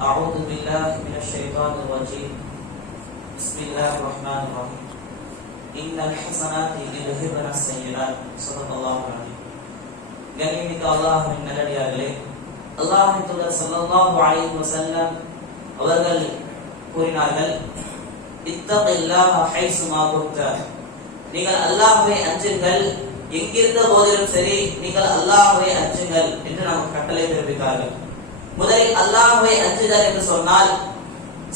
أعوذ بالله من الشيطان الرجيم. بسم الله الرحمن الرحيم. إن الحسنات يذهبن السيئات. صدق الله العظيم. கண்ணியமிக்க அல்லாஹ்வின் நல்லடியார்களே, அல்லாஹ்வின் தூதர் ஸல்லல்லாஹு அலைஹி வஸல்லம் அவர்கள் கூறினார்கள், இத்தகில்லாஹ ஹைசுமா குன்த. நீங்கள் அல்லாஹ்வை அஞ்சுங்கள், எங்கிருந்த போதிலும் சரி நீங்கள் அல்லாஹ்வை அஞ்சுங்கள் என்று நமக்கு கட்டளை பிறப்பித்தார்கள். முதலில் அல்லாஹ்வை அஞ்சுதல் என்று சொன்னால்,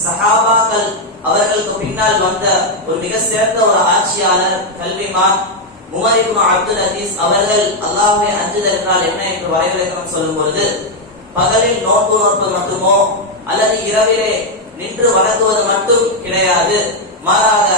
சஹாபாக்கள் அவர்களுக்கு பின்னால் வந்த ஒரு மிக சிறந்த ஒரு ஆட்சியாளர் கல்விமான் உமர் இப்னு அப்துல் அசீஸ் அவர்கள் அல்லாஹ்வை அஞ்சுதல் என்றால் என்ன என்று வரைவிலக்கணம் சொல்லும் பொழுது, பகலில் நோன்பு நோற்பது மட்டுமோ அல்லது இரவிலே நின்று வணங்குவது மட்டும் கிடையாது, மாறாக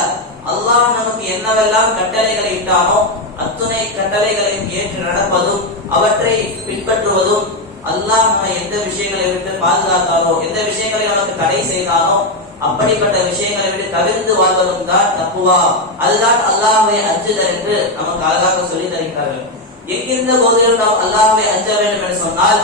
அல்லாஹ் நமக்கு என்னவெல்லாம் கட்டளைகளை இட்டானோ அத்துணை கட்டளைகளையும் ஏற்று நடப்பதும் அவற்றை பின்பற்றுவதும், அல்லாஹ் நம்மை எந்த விஷயங்களை விட்டு பாதுகாத்தானோ எந்த விஷயங்களை நமக்கு தடை செய்தானோ அப்படிப்பட்ட விஷயங்களை விட்டு தவிர்த்து வாழ்வதும் தான் தக்குவா, அதுதான் அல்லாஹ்வை அஞ்சுதல் என்று நமக்கு அழகாக சொல்லி தருகிறார்கள். எங்கிருந்த போதிலும் நாம் அல்லாஹ்வை அஞ்ச வேண்டும் என்று சொன்னால்,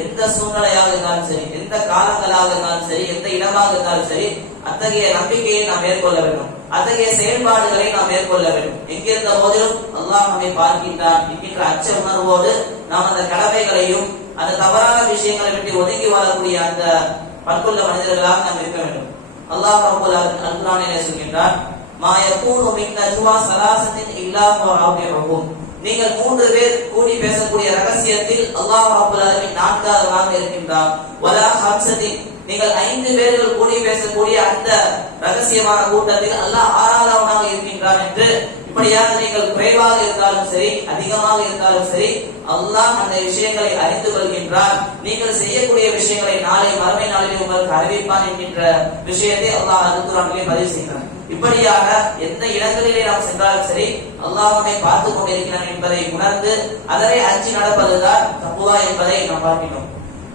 எந்த சூழ்நிலையாக இருந்தாலும் சரி, எந்த காலங்களாக இருந்தாலும் சரி, எந்த இடமாக இருந்தாலும் சரி, அத்தகைய நம்பிக்கையை நாம் மேற்கொள்ள வேண்டும், அத்தகைய செயல்பாடுகளை நாம் மேற்கொள்ள வேண்டும். எங்கிருந்த போதிலும் அல்லாஹ் நம்மை பார்க்கின்றான் என்கின்ற அச்ச உணர்வோடு நாம் அந்த கடமைகளையும் அந்த தவறான விஷயங்களை விட்டு ஒதுங்கி வாழக்கூடிய அந்த பண்புள்ள மனிதர்களாக நாம் இருக்க வேண்டும். அல்லாஹ் ரப்பல் அல்குர்ஆனிலே சொல்கின்றான், மா யகூனு மின் நஜ்வா ஸலாஸத்தின் இல்லா ஃபராபிஹும். நீங்கள் 3 பேர் கூடி பேசக்கூடிய ரகசியத்தில் அல்லாஹ் ரப்பல் ஆலமீன் 4ஆவதாக இருக்கின்றார். வலா ஹம்ஸத்தின், நீங்கள் 5 பேர்கள் கூடி பேசக்கூடிய அந்த ரகசியமான கூட்டத்தில் அல்லாஹ் 6ஆவதாக இருக்கின்றான் என்று, இப்படியாக நீங்கள் குறைவாக இருந்தாலும் சரி அதிகமாக இருந்தாலும் சரி அல்லாஹ் அந்த விஷயங்களை அறிந்து கொள்கின்றான். நீங்கள் செய்யக்கூடிய விஷயங்களை நாளை மறுமை நாளிலே உங்களுக்கு அறிவிப்பான் என்கின்ற விஷயத்தை அல்லாஹ் அல்குர்ஆனிலே பதிவு செய்கிறான். இப்படியாக எந்த இடங்களிலே நாம் சென்றாலும் சரி அல்லாஹ் நம்மை பார்த்துக் கொண்டிருக்கிறான் என்பதை உணர்ந்து அதனை அஞ்சி நடப்பதுதான் தக்வா என்பதை நாம் பார்க்கிறோம்.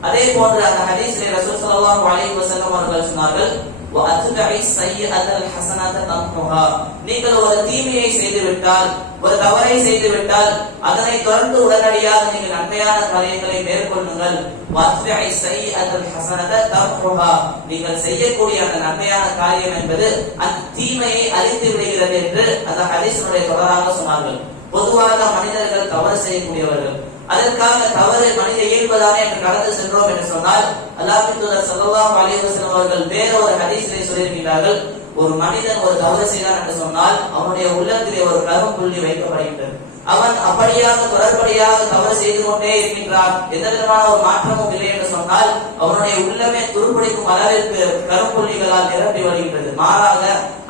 அதே போன்று அந்த ஹதீஸிலே ரசூல் ஸல்லல்லாஹு அலைஹி வஸல்லம் அவர்கள் சொன்னார்கள், வஅத்பஇ ஸய்யிஅத்தல் ஹஸனத தம்ஹுஹா. நீங்கள் ஒரு தீமையை செய்துவிட்டால், ஒரு தவறை செய்துவிட்டால் அதனை தொடர்ந்து உடனடியாக நீங்கள் நன்மையான காரியங்களை மேற்கொள்ளுங்கள். வஅத்பஇ ஸய்யிஅத்தல் ஹஸனத தம்ஹுஹா. நீங்கள் செய்யக்கூடிய அந்த நன்மையான காரியம் என்பது அந்த தீமையை அழித்து விடுகிறது என்று அந்த ஹதீஸினுடைய தொடராக சொன்னார்கள். பொதுவாக மனிதர்கள் தவறு செய்யக்கூடியவர்கள், அதற்காக தவறு மனித இயல்புதானே என்று கடந்து சென்றோம் என்று சொன்னால், அல்லாஹ்வின் தூதர் ஸல்லல்லாஹு அலைஹி வஸல்லம் அவர்கள் வேற ஒரு ஹதீஸிலே சொல்லியிருக்கிறார்கள், ஒரு மனிதன் ஒரு தவறு செய்தான் என்று சொன்னால் அவனுடைய உள்ளத்திலே ஒரு கரும்புள்ளி வைக்கப்படுகின்றது. அவன் அப்படியாக தொடர்படியாக தவறு செய்து கொண்டே இருக்கின்றான், எந்த விதமான ஒரு மாற்றமும் இல்லை என்று சொன்னால் அவனுடைய உள்ளமே துருப்பிடிக்கும் அளவிற்கு கரும்புள்ளிகளால் நிரம்பி வருகின்றது. மாறாக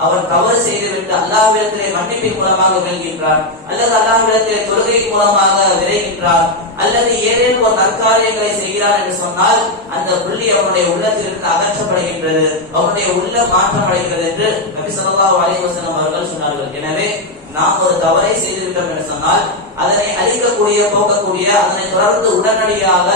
அவன் தவறு செய்துவிட்டு அல்லாஹ்விடத்திலே மன்னிப்பின் மூலமாக வெல்கின்றான், அல்லது அல்லாஹ்விடத்திலே தொழுகையின் மூலமாக விரைகின்றான், அல்லது ஏதேனும் ஒரு நற்காரியங்களை செய்கிறான் என்று சொன்னால் அந்த புள்ளி அவனுடைய உள்ளத்திலிருந்து அகற்றப்படுகின்றது, அவனுடைய உள்ள மாற்றம் அடைகிறது என்று நபி ஸல்லல்லாஹு அலைஹி வஸல்லம் அவர்கள் சொன்னார்கள். எனவே நாம் ஒரு தவறை செய்துவிட்டோம் என்று சொன்னால் அதனை அழிக்கக்கூடிய போக்கக்கூடிய அதனை தொடர்ந்து உடனடியாக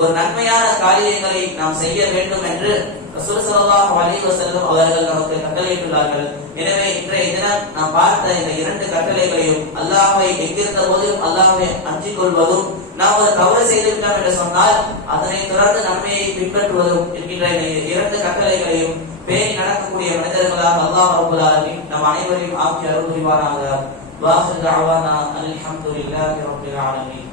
ஒரு நன்மையான காரியங்களை நாம் செய்ய வேண்டும் என்று ரசூல் ஸல்லல்லாஹு அலைஹி வஸல்லம் அவர்கள் நமக்கு கட்டளையிட்டுள்ளார்கள். எனவே இன்றைய தினம் நாம் பார்த்த இந்த 2 கட்டளைகளையும், அல்லாஹ்வை எங்கிருந்த போதிலும் அல்லாஹ்வை அஞ்சிக் கொள்வதும், நாம் ஒரு தவறு செய்துவிட்டோம் என்று சொன்னால் அதனை தொடர்ந்து நன்மையை பின்பற்றுவதும் என்கின்ற இந்த 2 கட்டளைகளையும் பேணி நடக்கக்கூடிய மனிதர்களாக அல்லாஹ் ரப்பல் ஆலமீன் நம் அனைவரையும் ஆக்கி அருள் புரிவானாக. வாஹிர் தஅவானா அல்ஹம்துலில்லாஹி ரப்பில் ஆலமீன்.